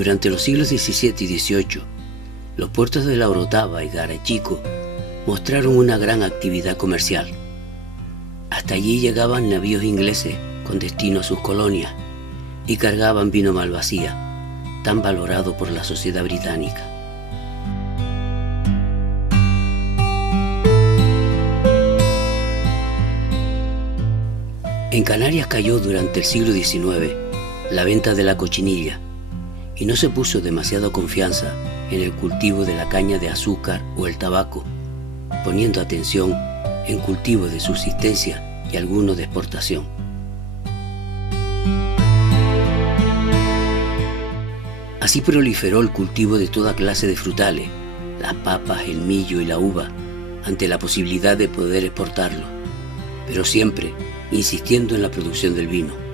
Durante los siglos XVII y XVIII, los puertos de La Orotava y Garachico mostraron una gran actividad comercial. Hasta allí llegaban navíos ingleses con destino a sus colonias y cargaban vino Malvasía, tan valorado por la sociedad británica. En Canarias cayó durante el siglo XIX la venta de la cochinilla y no se puso demasiada confianza en el cultivo de la caña de azúcar o el tabaco, poniendo atención en cultivos de subsistencia y algunos de exportación. Así proliferó el cultivo de toda clase de frutales, las papas, el millo y la uva, ante la posibilidad de poder exportarlo, pero siempre insistiendo en la producción del vino.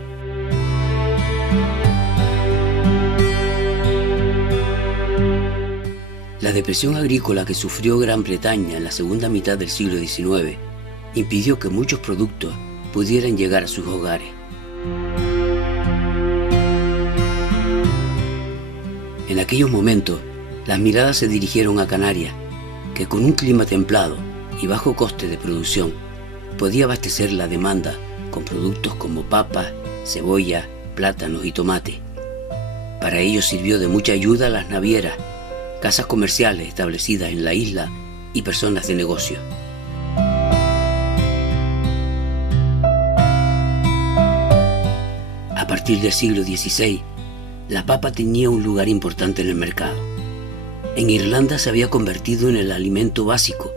La depresión agrícola que sufrió Gran Bretaña en la segunda mitad del siglo XIX impidió que muchos productos pudieran llegar a sus hogares. En aquellos momentos, las miradas se dirigieron a Canarias, que con un clima templado y bajo coste de producción, podía abastecer la demanda con productos como papas, cebolla, plátanos y tomate. Para ello sirvió de mucha ayuda las navieras, casas comerciales establecidas en la isla y personas de negocio. A partir del siglo XVI, la papa tenía un lugar importante en el mercado. En Irlanda se había convertido en el alimento básico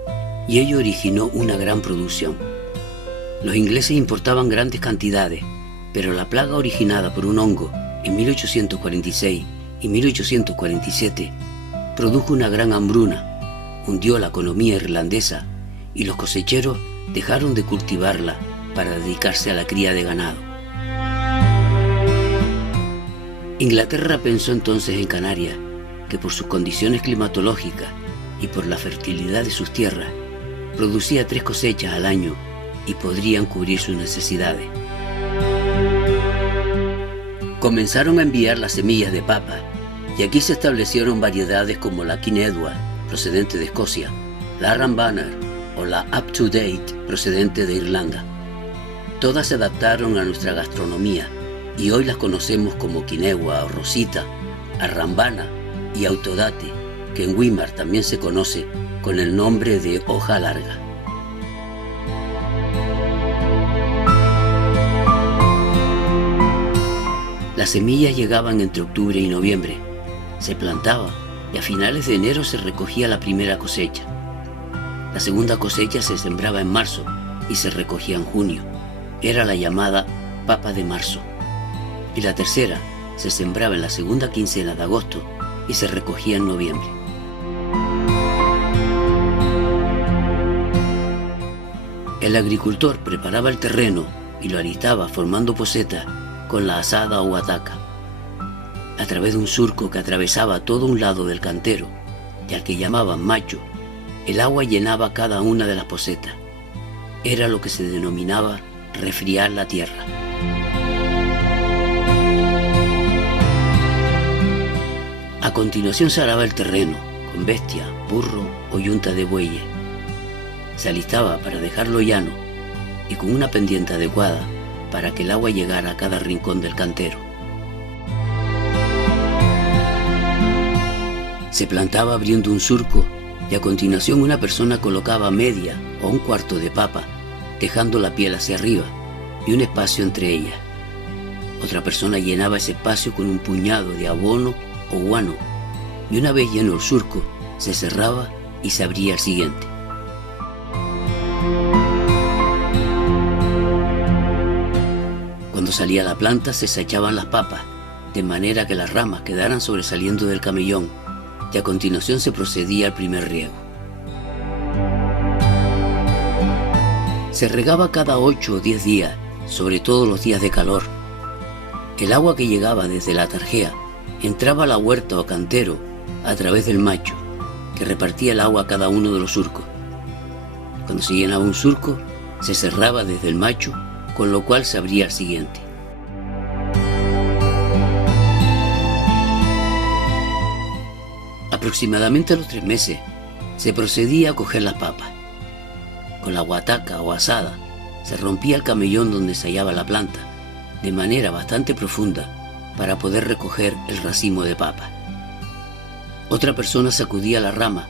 y ello originó una gran producción. Los ingleses importaban grandes cantidades, pero la plaga originada por un hongo en 1846 y 1847 produjo una gran hambruna, hundió la economía irlandesa y los cosecheros dejaron de cultivarla para dedicarse a la cría de ganado. Inglaterra pensó entonces en Canarias, que por sus condiciones climatológicas y por la fertilidad de sus tierras, producía 3 cosechas al año y podrían cubrir sus necesidades. Comenzaron a enviar las semillas de papa y aquí se establecieron variedades como la King Edward, procedente de Escocia, la Rambanner o la Up to Date, procedente de Irlanda. Todas se adaptaron a nuestra gastronomía y hoy las conocemos como quinegua o rosita, arrambana y autodate, que en Weimar también se conoce con el nombre de hoja larga. Las semillas llegaban entre octubre y noviembre, se plantaba y a finales de enero se recogía la primera cosecha. La segunda cosecha se sembraba en marzo y se recogía en junio. Era la llamada papa de marzo. Y la tercera se sembraba en la segunda quincena de agosto y se recogía en noviembre. El agricultor preparaba el terreno y lo aristaba formando posetas con la azada o ataca. A través de un surco que atravesaba todo un lado del cantero y al que llamaban macho, el agua llenaba cada una de las posetas. Era lo que se denominaba refriar la tierra. A continuación se araba el terreno con bestia, burro o yunta de bueyes. Se alistaba para dejarlo llano y con una pendiente adecuada para que el agua llegara a cada rincón del cantero. Se plantaba abriendo un surco y a continuación una persona colocaba media o un cuarto de papa, dejando la piel hacia arriba y un espacio entre ellas. Otra persona llenaba ese espacio con un puñado de abono o guano y una vez lleno el surco se cerraba y se abría el siguiente. Cuando salía la planta se sachaban las papas, de manera que las ramas quedaran sobresaliendo del camellón, y a continuación se procedía al primer riego. Se regaba cada 8 o 10 días, sobre todo los días de calor. El agua que llegaba desde la tarjea entraba a la huerta o cantero a través del macho, que repartía el agua a cada uno de los surcos. Cuando se llenaba un surco, se cerraba desde el macho, con lo cual se abría el siguiente. Aproximadamente a los 3 meses se procedía a coger las papas. Con la guataca o azada se rompía el camellón donde se hallaba la planta, de manera bastante profunda para poder recoger el racimo de papas. Otra persona sacudía la rama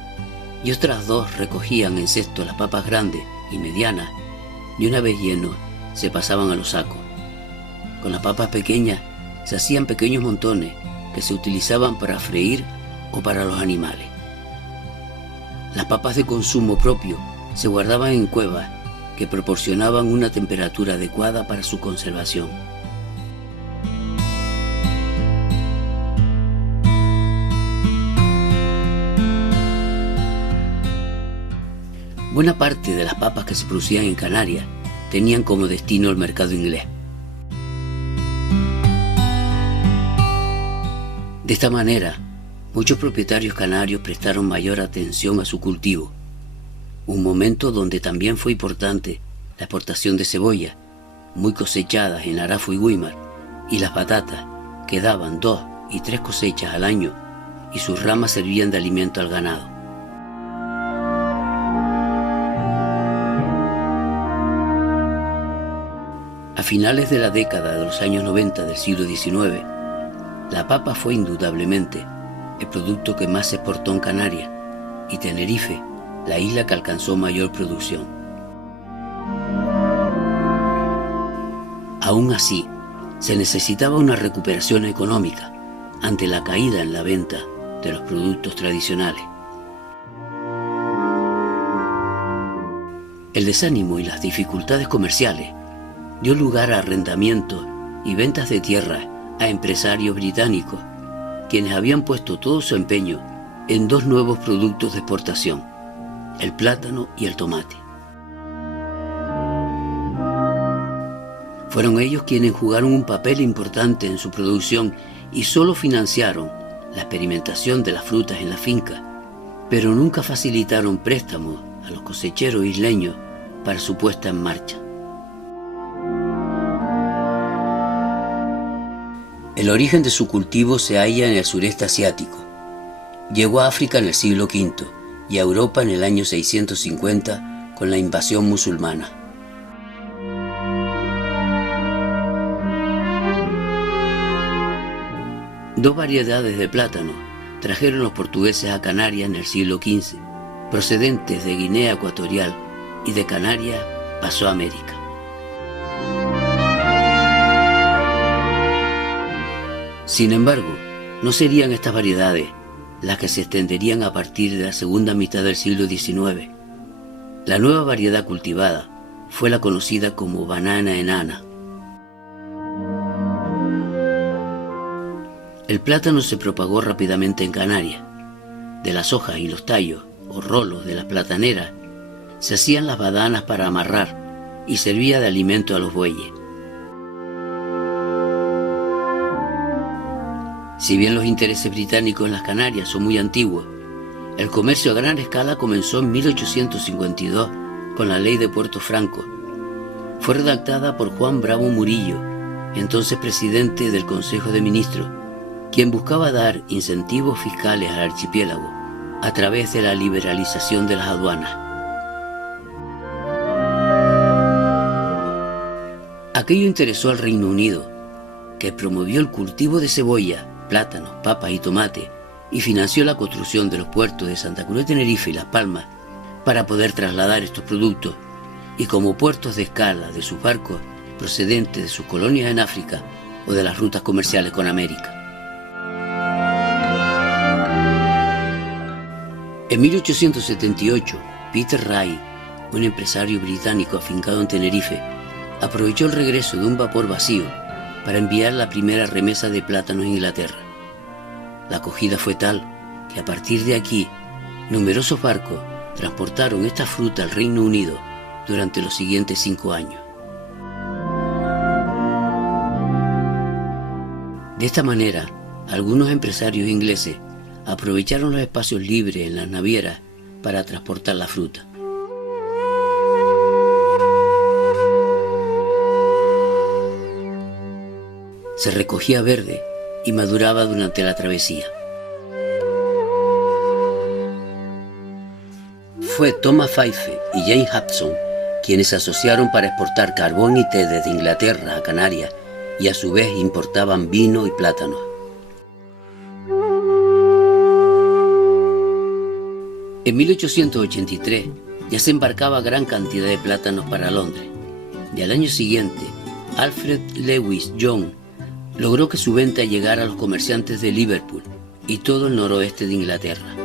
y otras 2 recogían en cesto las papas grandes y medianas, y una vez llenos se pasaban a los sacos. Con las papas pequeñas se hacían pequeños montones que se utilizaban para freír o para los animales. Las papas de consumo propio se guardaban en cuevas que proporcionaban una temperatura adecuada para su conservación. Buena parte de las papas que se producían en Canarias tenían como destino el mercado inglés. De esta manera, muchos propietarios canarios prestaron mayor atención a su cultivo, un momento donde también fue importante la exportación de cebolla, muy cosechadas en Arafo y Güímar, y las patatas, que daban 2 y 3 cosechas al año, y sus ramas servían de alimento al ganado. A finales de la década de los años 90 del siglo XIX, la papa fue indudablemente el producto que más se exportó en Canarias, y Tenerife, la isla que alcanzó mayor producción. Aún así, se necesitaba una recuperación económica ante la caída en la venta de los productos tradicionales. El desánimo y las dificultades comerciales dio lugar a arrendamientos y ventas de tierras a empresarios británicos, quienes habían puesto todo su empeño en 2 nuevos productos de exportación, el plátano y el tomate. Fueron ellos quienes jugaron un papel importante en su producción y solo financiaron la experimentación de las frutas en la finca, pero nunca facilitaron préstamos a los cosecheros isleños para su puesta en marcha. El origen de su cultivo se halla en el sureste asiático. Llegó a África en el siglo V y a Europa en el año 650 con la invasión musulmana. Dos variedades de plátano trajeron los portugueses a Canarias en el siglo XV, procedentes de Guinea Ecuatorial, y de Canarias pasó a América. Sin embargo, no serían estas variedades las que se extenderían a partir de la segunda mitad del siglo XIX. La nueva variedad cultivada fue la conocida como banana enana. El plátano se propagó rápidamente en Canarias. De las hojas y los tallos o rolos de las plataneras se hacían las badanas para amarrar y servía de alimento a los bueyes. Si bien los intereses británicos en las Canarias son muy antiguos, el comercio a gran escala comenzó en 1852 con la Ley de Puerto Franco. Fue redactada por Juan Bravo Murillo, entonces presidente del Consejo de Ministros, quien buscaba dar incentivos fiscales al archipiélago a través de la liberalización de las aduanas. Aquello interesó al Reino Unido, que promovió el cultivo de cebolla, plátanos, papas y tomate, y financió la construcción de los puertos de Santa Cruz de Tenerife y Las Palmas para poder trasladar estos productos, y como puertos de escala de sus barcos procedentes de sus colonias en África o de las rutas comerciales con América. En 1878, Peter Ray, un empresario británico afincado en Tenerife, aprovechó el regreso de un vapor vacío para enviar la primera remesa de plátanos a Inglaterra. La acogida fue tal que a partir de aquí, numerosos barcos transportaron esta fruta al Reino Unido durante los siguientes 5 años. De esta manera, algunos empresarios ingleses aprovecharon los espacios libres en las navieras para transportar la fruta. Se recogía verde y maduraba durante la travesía. fue Thomas Fyfe y James Hudson quienes se asociaron para exportar carbón y té desde Inglaterra a Canarias y a su vez importaban vino y plátanos. En 1883 ya se embarcaba gran cantidad de plátanos para Londres y al año siguiente Alfred Lewis Young logró que su venta llegara a los comerciantes de Liverpool y todo el noroeste de Inglaterra.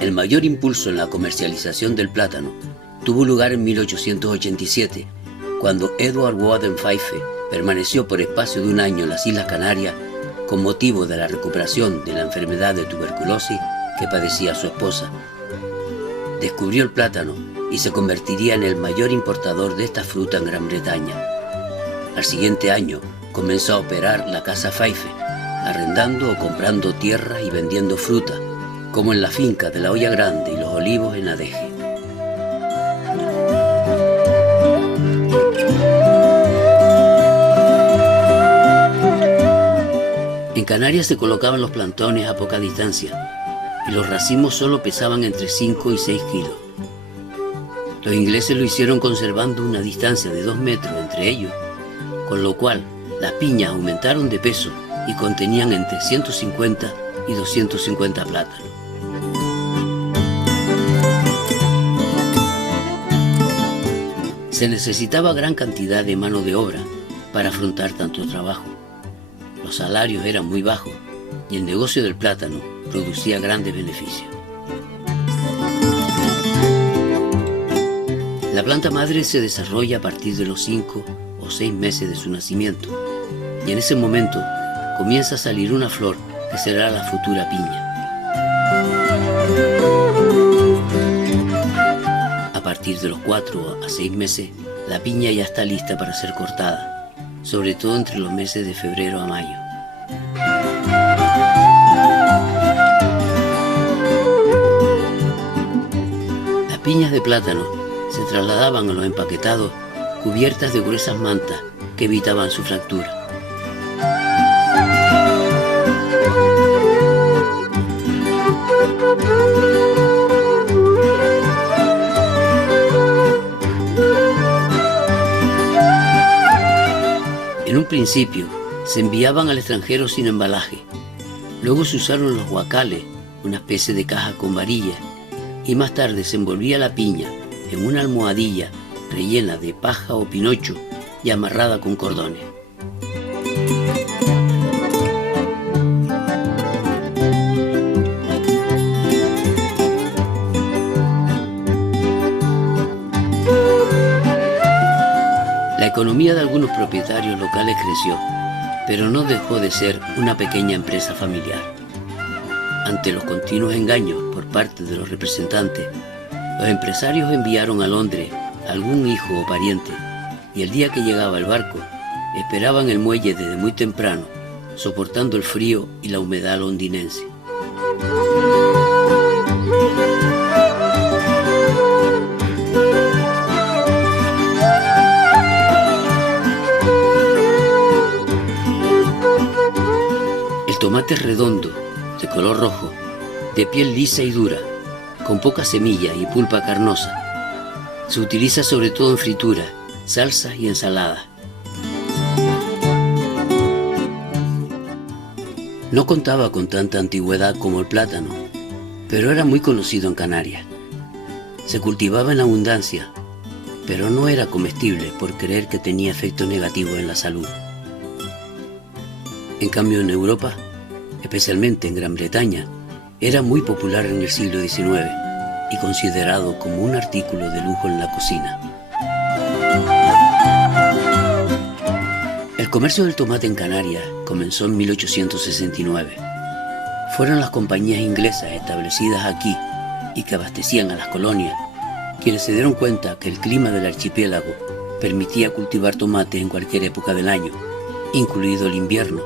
El mayor impulso en la comercialización del plátano tuvo lugar en 1887, cuando Edward Wooden Fyfe permaneció por espacio de un año en las Islas Canarias con motivo de la recuperación de la enfermedad de tuberculosis que padecía su esposa. Descubrió el plátano y se convertiría en el mayor importador de esta fruta en Gran Bretaña. Al siguiente año comenzó a operar la Casa Fyfe, arrendando o comprando tierras y vendiendo fruta, como en la finca de la Olla Grande y los Olivos en Adeje. En Canarias se colocaban los plantones a poca distancia y los racimos solo pesaban entre 5 y 6 kilos. Los ingleses lo hicieron conservando una distancia de 2 metros entre ellos, con lo cual las piñas aumentaron de peso y contenían entre 150 y 250 plátanos. Se necesitaba gran cantidad de mano de obra para afrontar tanto trabajo. Los salarios eran muy bajos y el negocio del plátano producía grandes beneficios. La planta madre se desarrolla a partir de los 5 o 6 meses de su nacimiento y en ese momento comienza a salir una flor que será la futura piña. A partir de los 4 a 6 meses, la piña ya está lista para ser cortada, sobre todo entre los meses de febrero a mayo. Las piñas de plátano se trasladaban a los empaquetados cubiertas de gruesas mantas que evitaban su fractura. En un principio se enviaban al extranjero sin embalaje, luego se usaron los guacales, una especie de caja con varillas, y más tarde se envolvía la piña en una almohadilla rellena de paja o pinocho y amarrada con cordones. La economía de algunos propietarios locales creció, pero no dejó de ser una pequeña empresa familiar. Ante los continuos engaños por parte de los representantes, los empresarios enviaron a Londres a algún hijo o pariente y el día que llegaba el barco esperaban el muelle desde muy temprano, soportando el frío y la humedad londinense. El tomate es redondo, de color rojo, de piel lisa y dura, con poca semilla y pulpa carnosa. Se utiliza sobre todo en frituras, salsas y ensaladas. No contaba con tanta antigüedad como el plátano, pero era muy conocido en Canarias. Se cultivaba en abundancia, pero no era comestible por creer que tenía efectos negativos en la salud. En cambio, en Europa, especialmente en Gran Bretaña, era muy popular en el siglo XIX y considerado como un artículo de lujo en la cocina. El comercio del tomate en Canarias comenzó en 1869. Fueron las compañías inglesas establecidas aquí y que abastecían a las colonias quienes se dieron cuenta que el clima del archipiélago permitía cultivar tomate en cualquier época del año, incluido el invierno,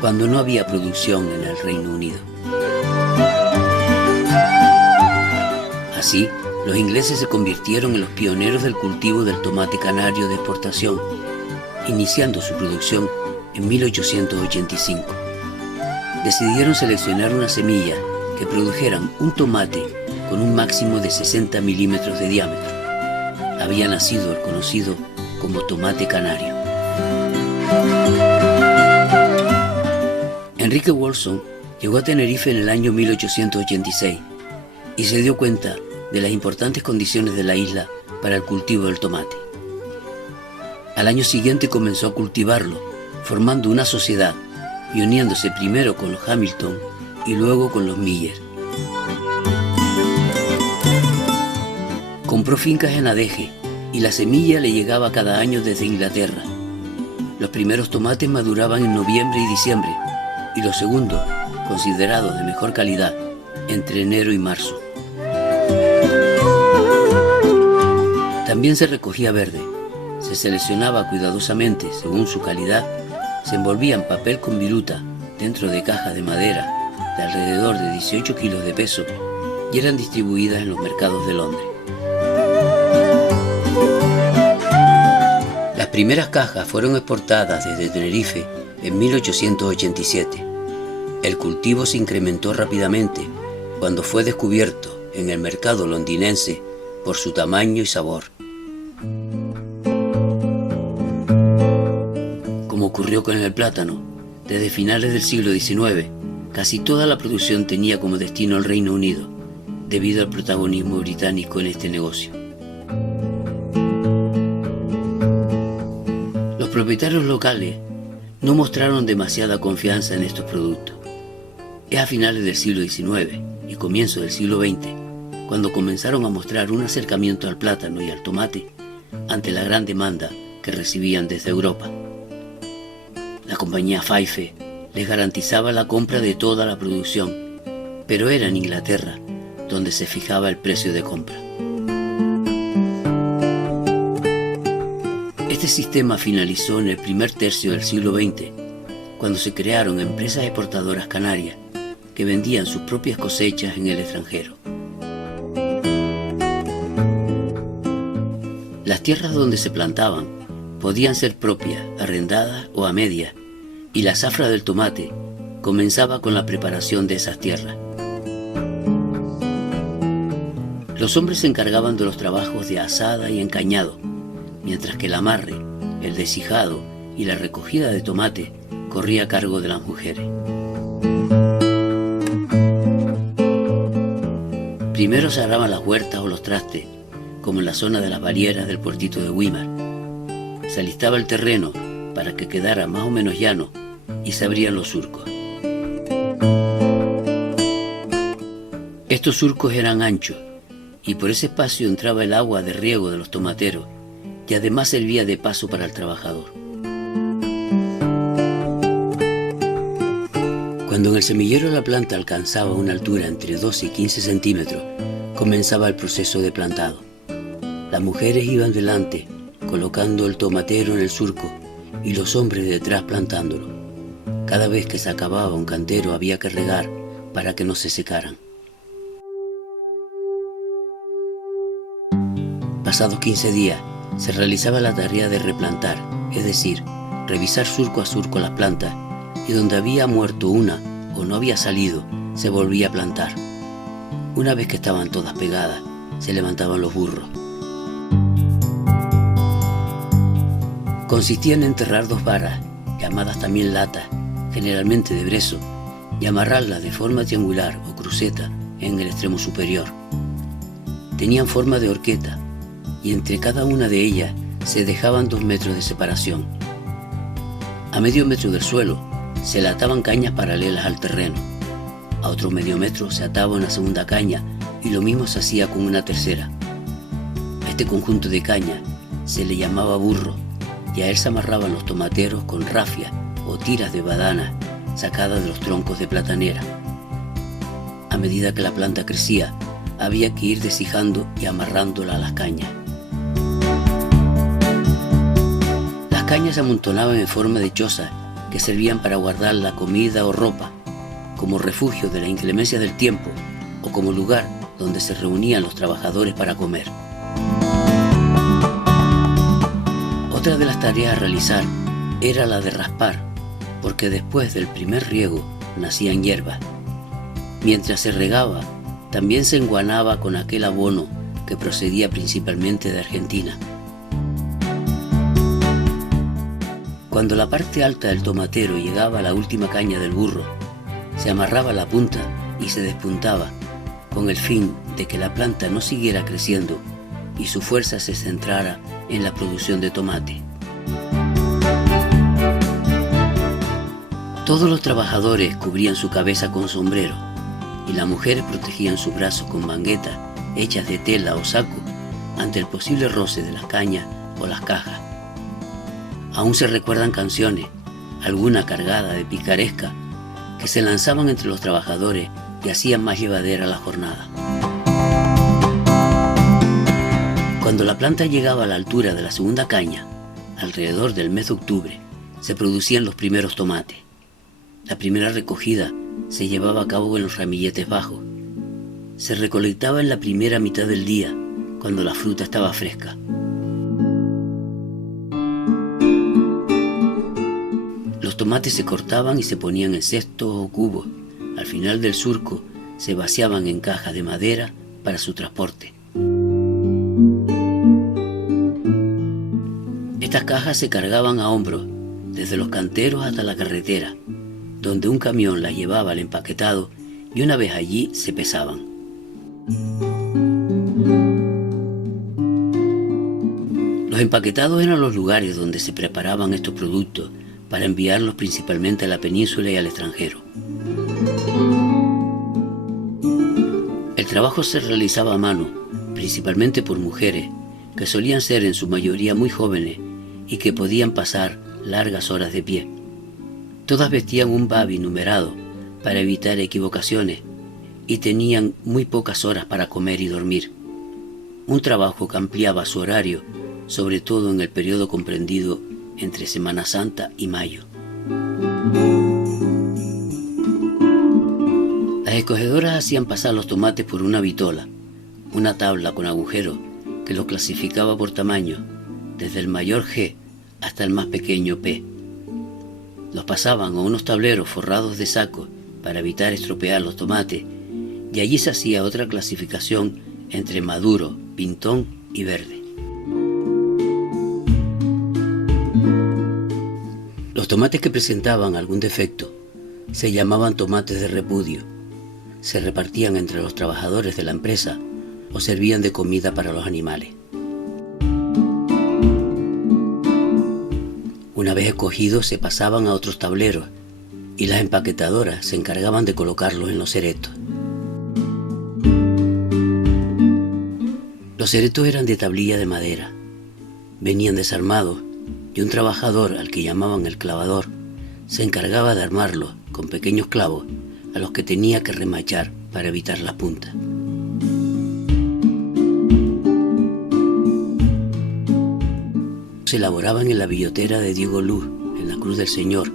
cuando no había producción en el Reino Unido. Así, los ingleses se convirtieron en los pioneros del cultivo del tomate canario de exportación, iniciando su producción en 1885. decidieron seleccionar una semilla que produjeran un tomate con un máximo de 60 milímetros de diámetro. Había nacido el conocido como tomate canario. Enrique Wolfson llegó a Tenerife en el año 1886 y se dio cuenta de las importantes condiciones de la isla para el cultivo del tomate. Al año siguiente comenzó a cultivarlo, formando una sociedad y uniéndose primero con los Hamilton y luego con los Miller. Compró fincas en Adeje y la semilla le llegaba cada año desde Inglaterra. Los primeros tomates maduraban en noviembre y diciembre y los segundos, considerados de mejor calidad, entre enero y marzo. También se recogía verde, se seleccionaba cuidadosamente según su calidad, se envolvía en papel con viruta dentro de cajas de madera de alrededor de 18 kilos de peso y eran distribuidas en los mercados de Londres. Las primeras cajas fueron exportadas desde Tenerife en 1887. El cultivo se incrementó rápidamente cuando fue descubierto en el mercado londinense por su tamaño y sabor. Como ocurrió con el plátano, desde finales del siglo XIX, casi toda la producción tenía como destino el Reino Unido, debido al protagonismo británico en este negocio. Los propietarios locales no mostraron demasiada confianza en estos productos. Es a finales del siglo XIX y comienzo del siglo XX cuando comenzaron a mostrar un acercamiento al plátano y al tomate ante la gran demanda que recibían desde Europa. La compañía Fyffes les garantizaba la compra de toda la producción, pero era en Inglaterra donde se fijaba el precio de compra. Este sistema finalizó en el primer tercio del siglo XX, cuando se crearon empresas exportadoras canarias que vendían sus propias cosechas en el extranjero. Las tierras donde se plantaban podían ser propias, arrendadas o a medias, y la zafra del tomate comenzaba con la preparación de esas tierras. Los hombres se encargaban de los trabajos de asada y encañado, mientras que el amarre, el deshijado y la recogida de tomate corría a cargo de las mujeres. Primero se araban las huertas o los trastes, como en la zona de las barrieras del puertito de Weimar. Se alistaba el terreno para que quedara más o menos llano y se abrían los surcos. Estos surcos eran anchos y por ese espacio entraba el agua de riego de los tomateros y además servía de paso para el trabajador. Cuando en el semillero la planta alcanzaba una altura entre 12 y 15 centímetros, comenzaba el proceso de plantado. Las mujeres iban delante, colocando el tomatero en el surco, y los hombres detrás plantándolo. Cada vez que se acababa un cantero había que regar para que no se secaran. Pasados 15 días, se realizaba la tarea de replantar, es decir, revisar surco a surco las plantas, y donde había muerto una o no había salido, se volvía a plantar. Una vez que estaban todas pegadas, se levantaban los burros. Consistía en enterrar 2 varas, llamadas también latas, generalmente de brezo, y amarrarlas de forma triangular o cruceta en el extremo superior. Tenían forma de horqueta, y entre cada una de ellas se dejaban 2 metros de separación. A medio metro del suelo se le ataban cañas paralelas al terreno. A otro medio metro se ataba una segunda caña y lo mismo se hacía con una tercera. A este conjunto de cañas se le llamaba burro y a él se amarraban los tomateros con rafias o tiras de badana sacadas de los troncos de platanera. A medida que la planta crecía, había que ir deshijando y amarrándola a las cañas. Las cañas se amontonaban en forma de chozas que servían para guardar la comida o ropa, como refugio de la inclemencia del tiempo o como lugar donde se reunían los trabajadores para comer. Otra de las tareas a realizar era la de raspar, porque después del primer riego nacían hierbas. Mientras se regaba, también se enguanaba con aquel abono que procedía principalmente de Argentina. Cuando la parte alta del tomatero llegaba a la última caña del burro, se amarraba la punta y se despuntaba, con el fin de que la planta no siguiera creciendo y su fuerza se centrara en la producción de tomate. Todos los trabajadores cubrían su cabeza con sombrero y las mujeres protegían sus brazos con manguetas hechas de tela o saco ante el posible roce de las cañas o las cajas. Aún se recuerdan canciones, alguna cargada de picaresca, que se lanzaban entre los trabajadores y hacían más llevadera la jornada. Cuando la planta llegaba a la altura de la segunda caña, alrededor del mes de octubre, se producían los primeros tomates. La primera recogida se llevaba a cabo en los ramilletes bajos. Se recolectaba en la primera mitad del día, cuando la fruta estaba fresca. Los tomates se cortaban y se ponían en cestos o cubos. Al final del surco se vaciaban en cajas de madera para su transporte. Estas cajas se cargaban a hombros, desde los canteros hasta la carretera, donde un camión las llevaba al empaquetado y una vez allí se pesaban. Los empaquetados eran los lugares donde se preparaban estos productos para enviarlos principalmente a la península y al extranjero. El trabajo se realizaba a mano, principalmente por mujeres, que solían ser en su mayoría muy jóvenes y que podían pasar largas horas de pie. Todas vestían un babi numerado para evitar equivocaciones y tenían muy pocas horas para comer y dormir. Un trabajo que ampliaba su horario, sobre todo en el periodo comprendido entre Semana Santa y mayo. Las escogedoras hacían pasar los tomates por una vitola, una tabla con agujeros que los clasificaba por tamaño, desde el mayor G hasta el más pequeño P. Los pasaban a unos tableros forrados de sacos para evitar estropear los tomates, y allí se hacía otra clasificación entre maduro, pintón y verde. Los tomates que presentaban algún defecto se llamaban tomates de repudio. Se repartían entre los trabajadores de la empresa o servían de comida para los animales. Una vez escogidos se pasaban a otros tableros y las empaquetadoras se encargaban de colocarlos en los ceretos. Los ceretos eran de tablilla de madera. Venían desarmados y un trabajador, al que llamaban el clavador, se encargaba de armarlos con pequeños clavos a los que tenía que remachar para evitar las puntas. Se elaboraban en la billotera de Diego Luz, en la Cruz del Señor,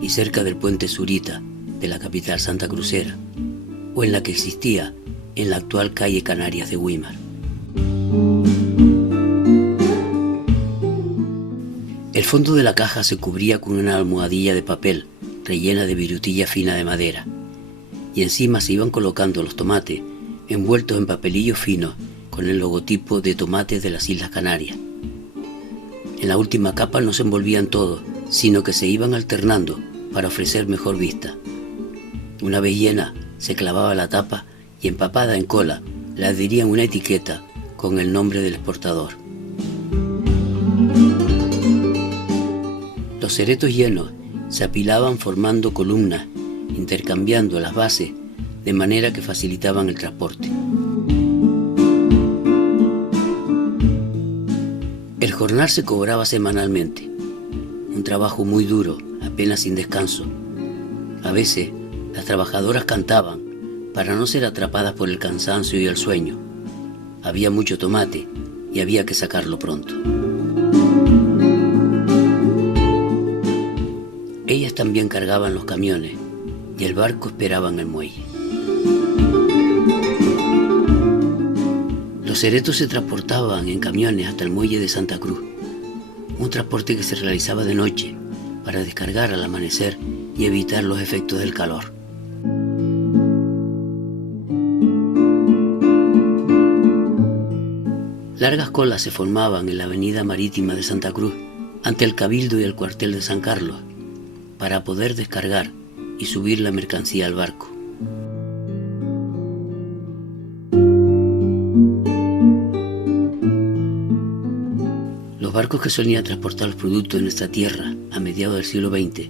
y cerca del puente Zurita de la capital santacrucera, o en la que existía en la actual calle Canarias de Güímar. El fondo de la caja se cubría con una almohadilla de papel rellena de virutilla fina de madera, y encima se iban colocando los tomates envueltos en papelillos finos con el logotipo de Tomates de las Islas Canarias. En la última capa no se envolvían todos, sino que se iban alternando para ofrecer mejor vista. Una vez llena, se clavaba la tapa y empapada en cola le adherían una etiqueta con el nombre del exportador. Los ceretos llenos se apilaban formando columnas, intercambiando las bases de manera que facilitaban el transporte. El jornal se cobraba semanalmente, un trabajo muy duro, apenas sin descanso. A veces las trabajadoras cantaban para no ser atrapadas por el cansancio y el sueño. Había mucho tomate y había que sacarlo pronto. Ellas también cargaban los camiones y el barco esperaba en el muelle. Los ceretos se transportaban en camiones hasta el muelle de Santa Cruz, un transporte que se realizaba de noche para descargar al amanecer y evitar los efectos del calor. Largas colas se formaban en la avenida marítima de Santa Cruz, ante el Cabildo y el cuartel de San Carlos, para poder descargar y subir la mercancía al barco. Los barcos que solían transportar los productos de nuestra tierra a mediados del siglo XX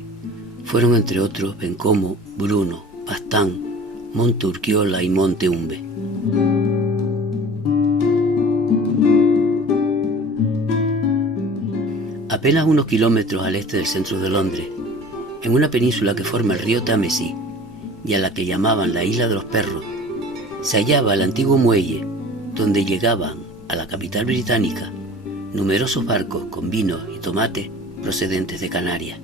fueron, entre otros, Bencomo, Bruno, Bastán, Monte Urquiola y Monte Umbe. Apenas unos kilómetros al este del centro de Londres, en una península que forma el río Támesis y a la que llamaban la Isla de los Perros, se hallaba el antiguo muelle donde llegaban a la capital británica numerosos barcos con vinos y tomates procedentes de Canarias.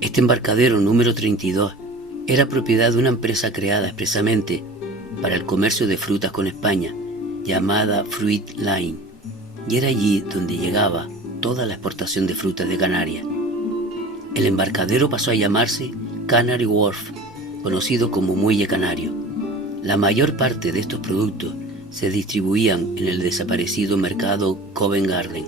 Este embarcadero número 32 era propiedad de una empresa creada expresamente para el comercio de frutas con España, llamada Fruit Line, y era allí donde llegaba toda la exportación de frutas de Canarias. El embarcadero pasó a llamarse Canary Wharf, conocido como Muelle Canario. La mayor parte de estos productos se distribuían en el desaparecido mercado Covent Garden.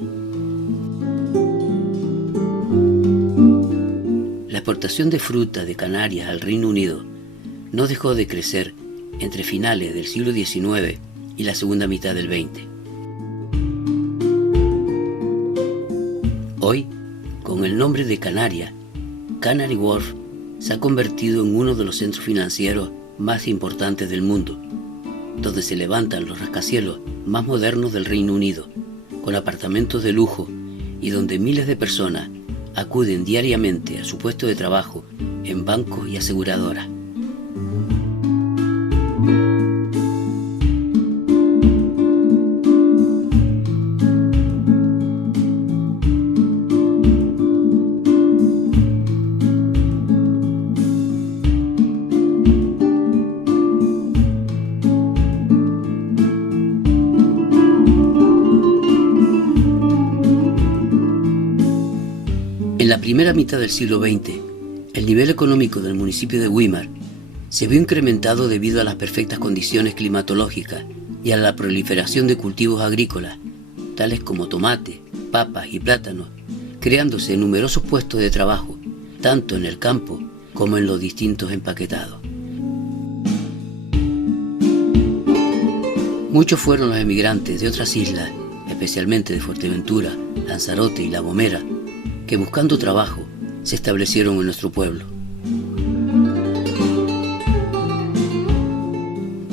La exportación de fruta de Canarias al Reino Unido no dejó de crecer entre finales del siglo XIX y la segunda mitad del XX. Hoy, con el nombre de Canarias, Canary Wharf se ha convertido en uno de los centros financieros más importantes del mundo, donde se levantan los rascacielos más modernos del Reino Unido, con apartamentos de lujo y donde miles de personas acuden diariamente a su puesto de trabajo en bancos y aseguradoras. En la primera mitad del siglo XX, el nivel económico del municipio de Weimar se vio incrementado debido a las perfectas condiciones climatológicas y a la proliferación de cultivos agrícolas, tales como tomates, papas y plátanos, creándose numerosos puestos de trabajo, tanto en el campo como en los distintos empaquetados. Muchos fueron los emigrantes de otras islas, especialmente de Fuerteventura, Lanzarote y La Gomera, que buscando trabajo se establecieron en nuestro pueblo.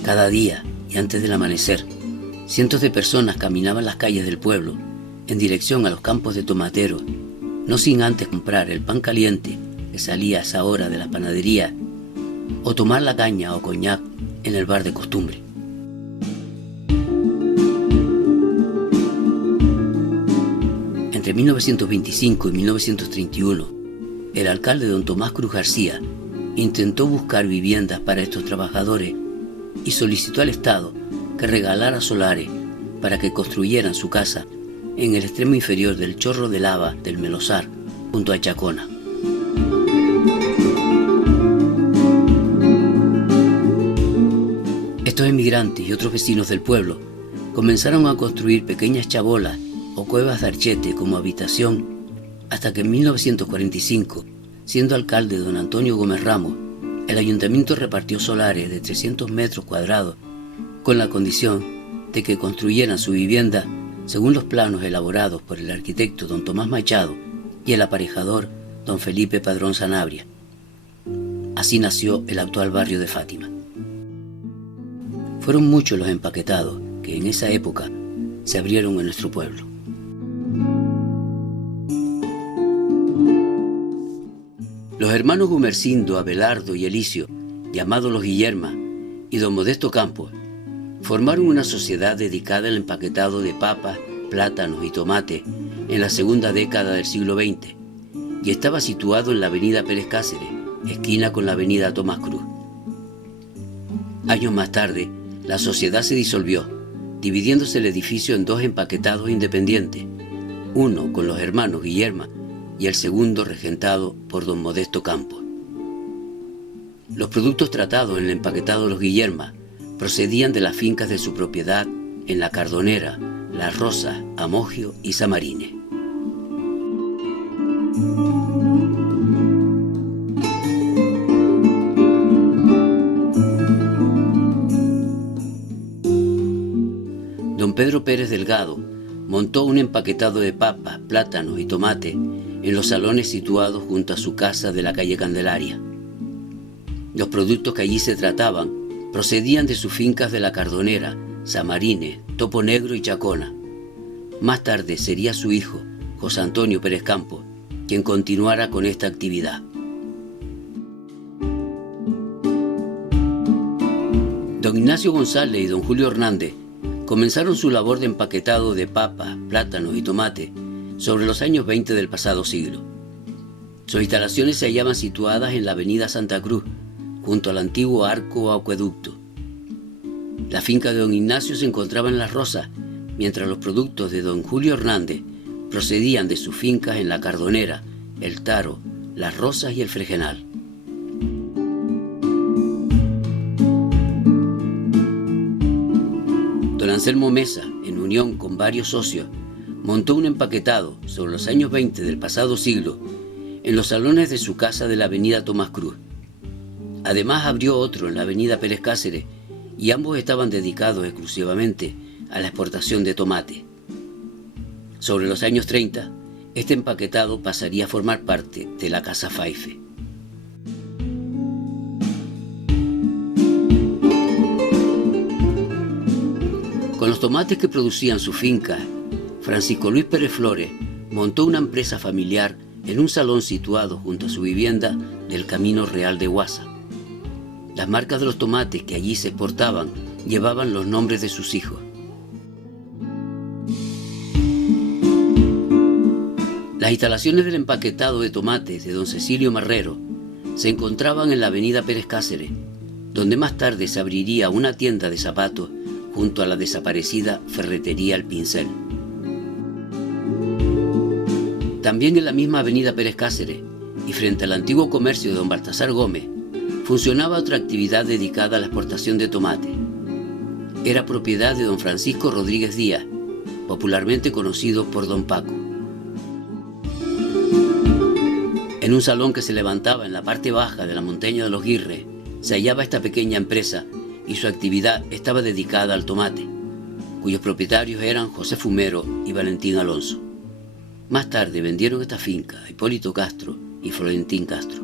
Cada día y antes del amanecer, cientos de personas caminaban las calles del pueblo en dirección a los campos de tomateros, no sin antes comprar el pan caliente que salía a esa hora de la panadería o tomar la caña o coñac en el bar de costumbre. Entre 1925 y 1931, el alcalde don Tomás Cruz García intentó buscar viviendas para estos trabajadores y solicitó al Estado que regalara solares para que construyeran su casa en el extremo inferior del chorro de lava del Melosar, junto a Chacona. Estos emigrantes y otros vecinos del pueblo comenzaron a construir pequeñas chabolas o cuevas de archete como habitación, hasta que en 1945, siendo alcalde don Antonio Gómez Ramos, el ayuntamiento repartió solares de 300 metros cuadrados con la condición de que construyeran su vivienda según los planos elaborados por el arquitecto don Tomás Machado y el aparejador don Felipe Padrón Sanabria. Así nació el actual barrio de Fátima. Fueron muchos los empaquetados que en esa época se abrieron en nuestro pueblo. Los hermanos Gumersindo, Abelardo y Elicio, llamados los Guillermas, y don Modesto Campos, formaron una sociedad dedicada al empaquetado de papas, plátanos y tomates en la segunda década del siglo XX, y estaba situado en la avenida Pérez Cáceres, esquina con la avenida Tomás Cruz. Años más tarde, la sociedad se disolvió, dividiéndose el edificio en dos empaquetados independientes, uno con los hermanos Guillerma y el segundo regentado por don Modesto Campos. Los productos tratados en el empaquetado de los Guillerma procedían de las fincas de su propiedad en La Cardonera, Las Rosas, Amogio y Samarines. Don Pedro Pérez Delgado montó un empaquetado de papas, plátanos y tomate en los salones situados junto a su casa de la calle Candelaria. Los productos que allí se trataban procedían de sus fincas de La Cardonera, Samarines, Topo Negro y Chacona. Más tarde sería su hijo, José Antonio Pérez Campos, quien continuara con esta actividad. Don Ignacio González y don Julio Hernández comenzaron su labor de empaquetado de papas, plátanos y tomate sobre los años 20 del pasado siglo. Sus instalaciones se hallaban situadas en la avenida Santa Cruz, junto al antiguo arco o acueducto. La finca de don Ignacio se encontraba en Las Rosas, mientras los productos de don Julio Hernández procedían de sus fincas en La Cardonera, El Taro, Las Rosas y El Fregenal. Don Anselmo Mesa, en unión con varios socios, montó un empaquetado sobre los años 20 del pasado siglo en los salones de su casa de la avenida Tomás Cruz. Además abrió otro en la avenida Pérez Cáceres y ambos estaban dedicados exclusivamente a la exportación de tomate. Sobre los años 30, este empaquetado pasaría a formar parte de la Casa Faife. Con los tomates que producían su finca, Francisco Luis Pérez Flores montó una empresa familiar en un salón situado junto a su vivienda del Camino Real de Guasa. Las marcas de los tomates que allí se exportaban llevaban los nombres de sus hijos. Las instalaciones del empaquetado de tomates de don Cecilio Marrero se encontraban en la avenida Pérez Cáceres, donde más tarde se abriría una tienda de zapatos junto a la desaparecida ferretería El Pincel. También en la misma avenida Pérez Cáceres y frente al antiguo comercio de don Baltasar Gómez funcionaba otra actividad dedicada a la exportación de tomate. Era propiedad de don Francisco Rodríguez Díaz, popularmente conocido por don Paco. En un salón que se levantaba en la parte baja de la montaña de los Guirres se hallaba esta pequeña empresa y su actividad estaba dedicada al tomate, cuyos propietarios eran José Fumero y Valentín Alonso. Más tarde vendieron esta finca a Hipólito Castro y Florentín Castro.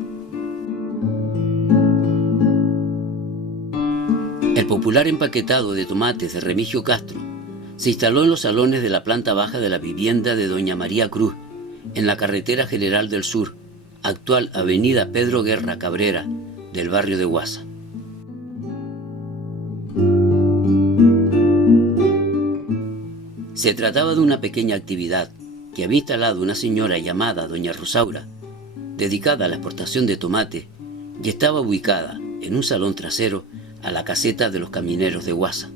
El popular empaquetado de tomates de Remigio Castro se instaló en los salones de la planta baja de la vivienda de doña María Cruz, en la carretera General del Sur, actual avenida Pedro Guerra Cabrera, del barrio de Guasa. Se trataba de una pequeña actividad que había instalado una señora llamada doña Rosaura, dedicada a la exportación de tomate, y estaba ubicada en un salón trasero a la caseta de los camineros de Guasa.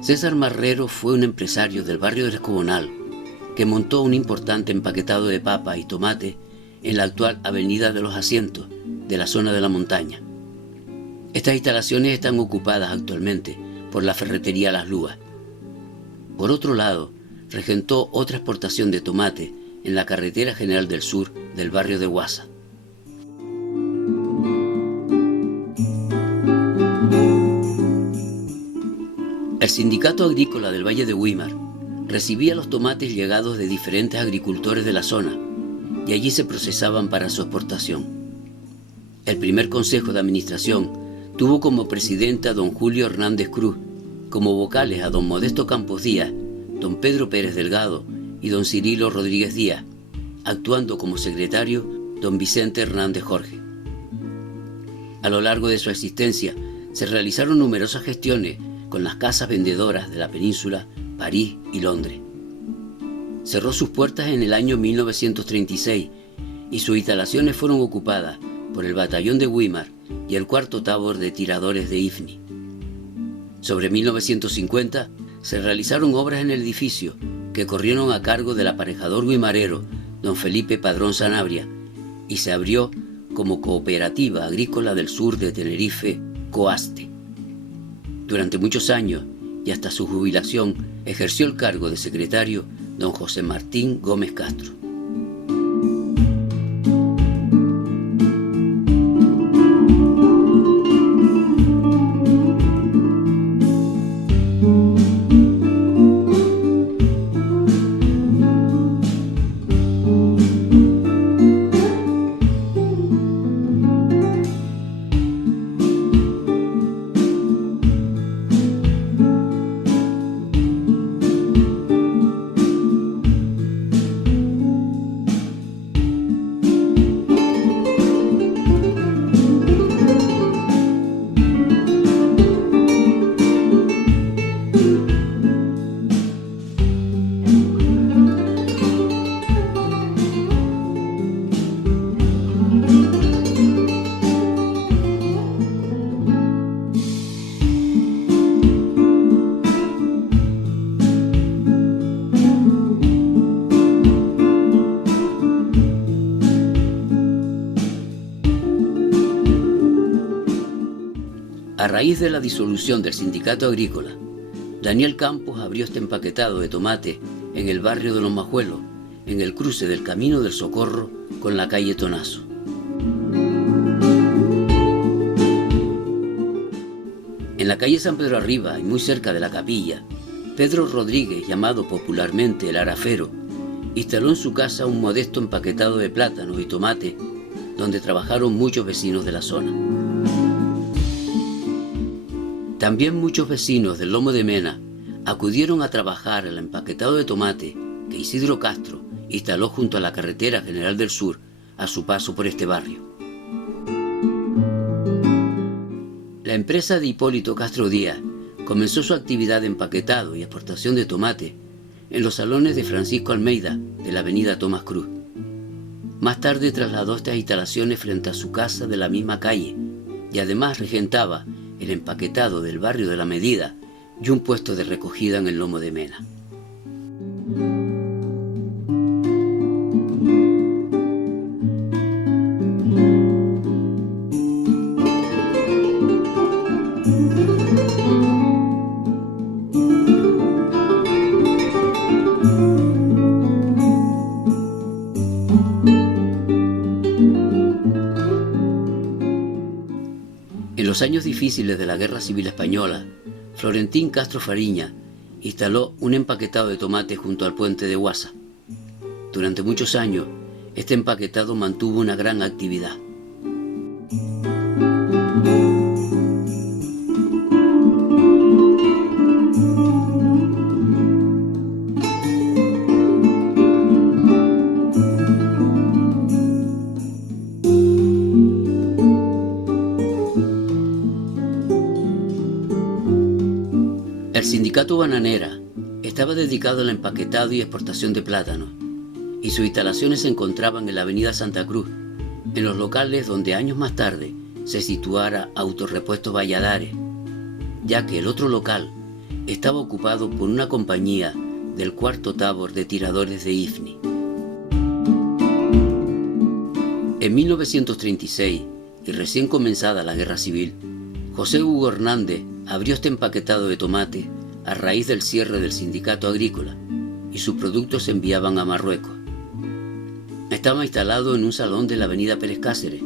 César Marrero fue un empresario del barrio del Escobonal que montó un importante empaquetado de papa y tomate en la actual Avenida de los Asientos de la zona de la montaña. Estas instalaciones están ocupadas actualmente por la ferretería Las Lúas. Por otro lado, regentó otra exportación de tomate en la carretera General del Sur del barrio de Guasa. El Sindicato Agrícola del Valle de Güímar recibía los tomates llegados de diferentes agricultores de la zona y allí se procesaban para su exportación. El primer consejo de administración tuvo como presidente a don Julio Hernández Cruz, como vocales a don Modesto Campos Díaz, don Pedro Pérez Delgado y don Cirilo Rodríguez Díaz, actuando como secretario don Vicente Hernández Jorge. A lo largo de su existencia se realizaron numerosas gestiones con las casas vendedoras de la península, París y Londres. Cerró sus puertas en el año 1936 y sus instalaciones fueron ocupadas por el batallón de Güímar y el 4º Tabor de Tiradores de Ifni. Sobre 1950 se realizaron obras en el edificio que corrieron a cargo del aparejador guimarero don Felipe Padrón Sanabria y se abrió como Cooperativa Agrícola del Sur de Tenerife, COASTE. Durante muchos años y hasta su jubilación ejerció el cargo de secretario don José Martín Gómez Castro. A raíz de la disolución del sindicato agrícola, Daniel Campos abrió este empaquetado de tomate en el barrio de Los Majuelos, en el cruce del Camino del Socorro con la calle Tonazo. En la calle San Pedro Arriba y muy cerca de la capilla, Pedro Rodríguez, llamado popularmente el Arafero, instaló en su casa un modesto empaquetado de plátanos y tomate, donde trabajaron muchos vecinos de la zona. También muchos vecinos del Lomo de Mena acudieron a trabajar al empaquetado de tomate que Isidro Castro instaló junto a la carretera General del Sur a su paso por este barrio. La empresa de Hipólito Castro Díaz comenzó su actividad de empaquetado y exportación de tomate en los salones de Francisco Almeida de la avenida Tomás Cruz. Más tarde trasladó estas instalaciones frente a su casa de la misma calle y además regentaba el empaquetado del barrio de La Medida y un puesto de recogida en el Lomo de Mena. En los años difíciles de la Guerra Civil Española, Florentín Castro Fariña instaló un empaquetado de tomate junto al puente de Guasa. Durante muchos años, este empaquetado mantuvo una gran actividad. El sindicato Bananera estaba dedicado al empaquetado y exportación de plátanos, y sus instalaciones se encontraban en la avenida Santa Cruz, en los locales donde años más tarde se situara Autorepuestos Valladares, ya que el otro local estaba ocupado por una compañía del Cuarto Tabor de Tiradores de IFNI. En 1936, y recién comenzada la Guerra Civil, José Hugo Hernández abrió este empaquetado de tomate a raíz del cierre del sindicato agrícola y sus productos se enviaban a Marruecos. Estaba instalado en un salón de la avenida Pérez Cáceres,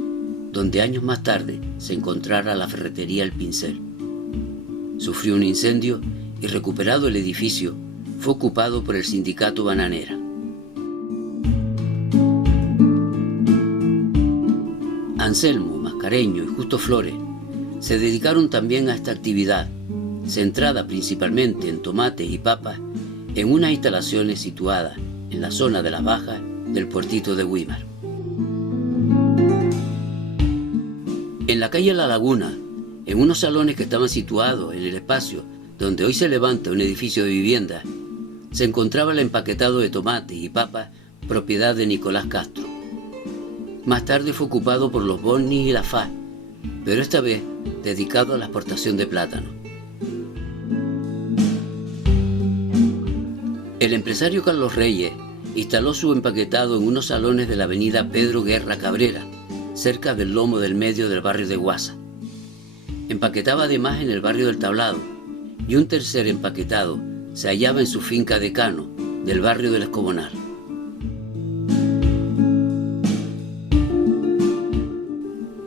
donde años más tarde se encontrara la ferretería El Pincel. Sufrió un incendio y recuperado el edificio, fue ocupado por el sindicato Bananera. Anselmo, Mascareño y Justo Flores se dedicaron también a esta actividad, centrada principalmente en tomates y papas, en unas instalaciones situadas en la zona de las Bajas del puertito de Güímar. En la calle La Laguna, en unos salones que estaban situados en el espacio donde hoy se levanta un edificio de viviendas, se encontraba el empaquetado de tomates y papas propiedad de Nicolás Castro. Más tarde fue ocupado por los Bonni y la FA, pero esta vez dedicado a la exportación de plátano. El empresario Carlos Reyes instaló su empaquetado en unos salones de la avenida Pedro Guerra Cabrera, cerca del Lomo del Medio del barrio de Guasa. Empaquetaba además en el barrio del Tablado, y un tercer empaquetado se hallaba en su finca de Cano, del barrio del Escobonal.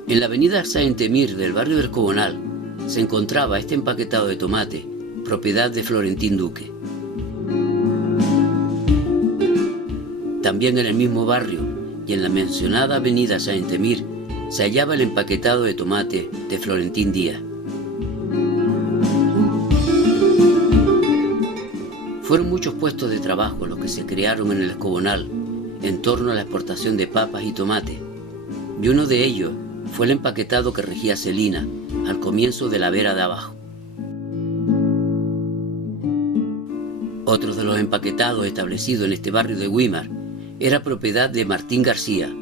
En la avenida Saint-Emir del barrio del Escobonal se encontraba este empaquetado de tomate, propiedad de Florentín Duque. También en el mismo barrio y en la mencionada avenida Saint-Emir se hallaba el empaquetado de tomate de Florentín Díaz. Fueron muchos puestos de trabajo los que se crearon en el Escobonal en torno a la exportación de papas y tomate, y uno de ellos fue el empaquetado que regía Celina al comienzo de la Vera de Abajo. Otro de los empaquetados establecidos en este barrio de Güímar era propiedad de Martín García.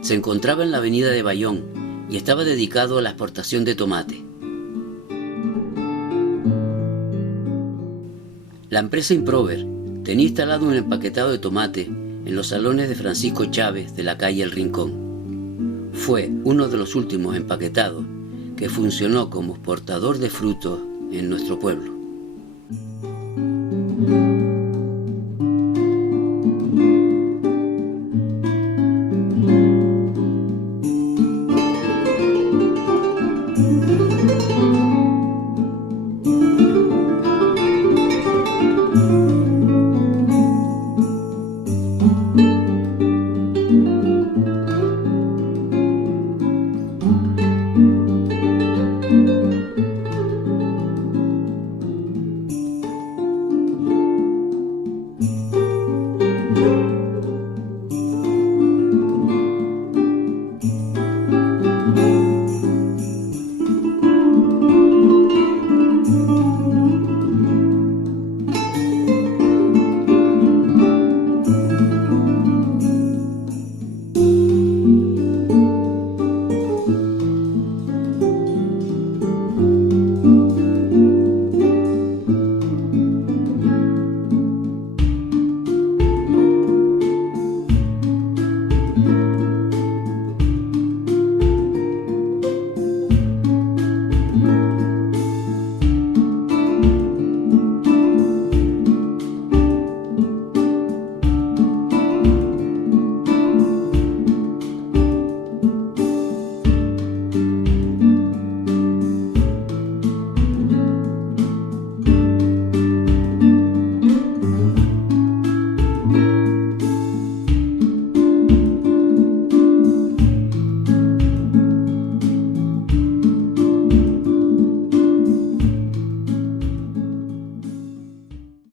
Se encontraba en la avenida de Bayón y estaba dedicado a la exportación de tomate. La empresa Improver tenía instalado un empaquetado de tomate en los salones de Francisco Chávez de la calle El Rincón. Fue uno de los últimos empaquetados que funcionó como exportador de frutos en nuestro pueblo.